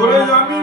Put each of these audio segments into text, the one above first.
Pero ella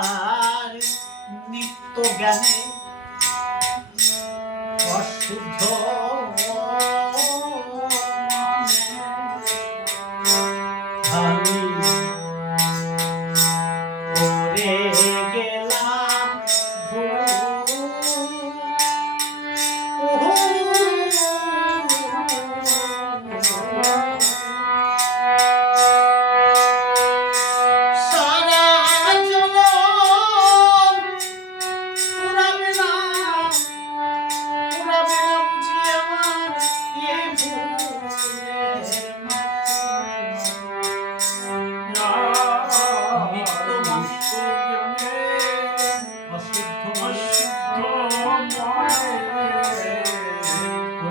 তার নিত্য জ্ঞানে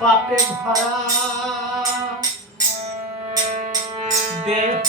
পাপে ভরা দেহ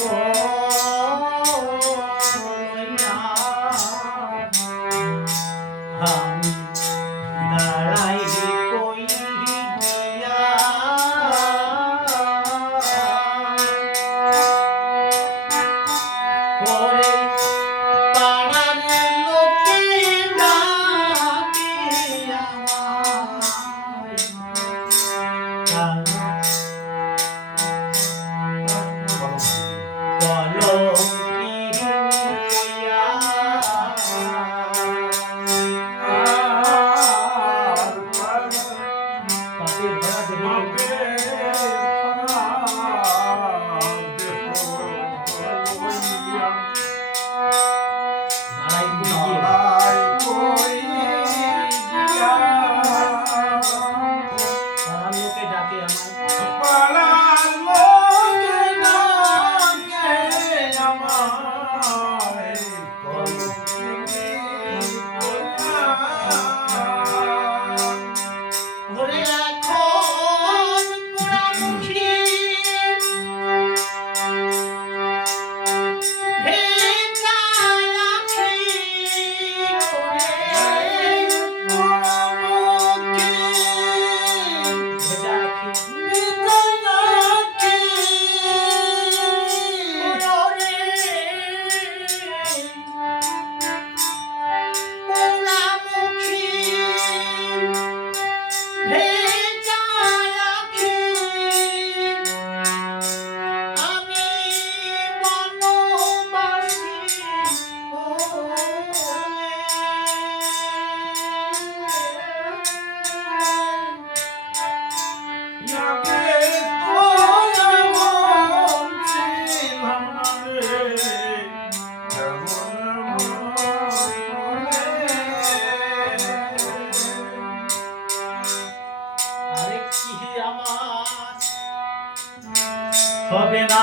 হবে না।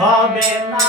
হবে না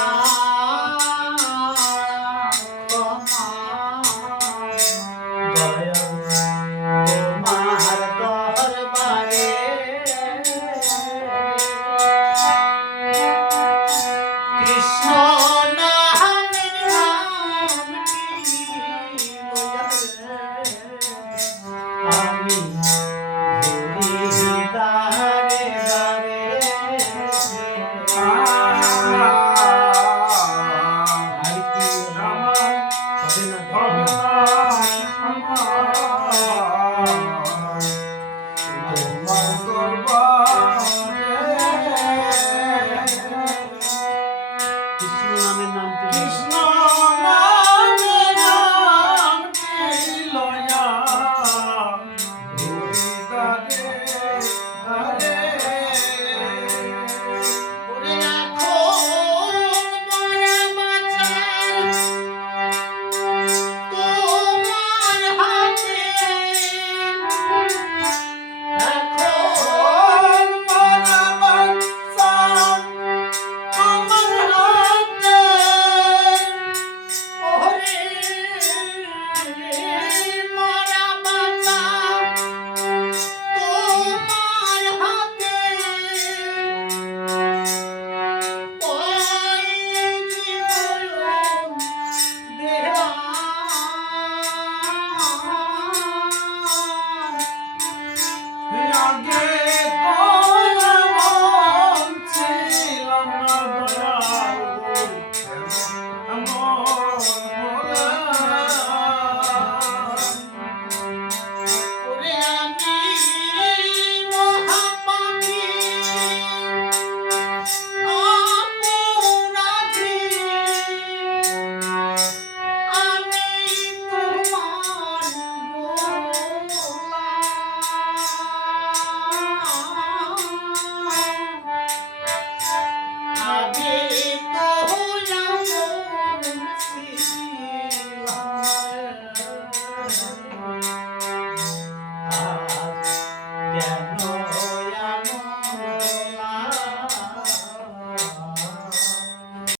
again.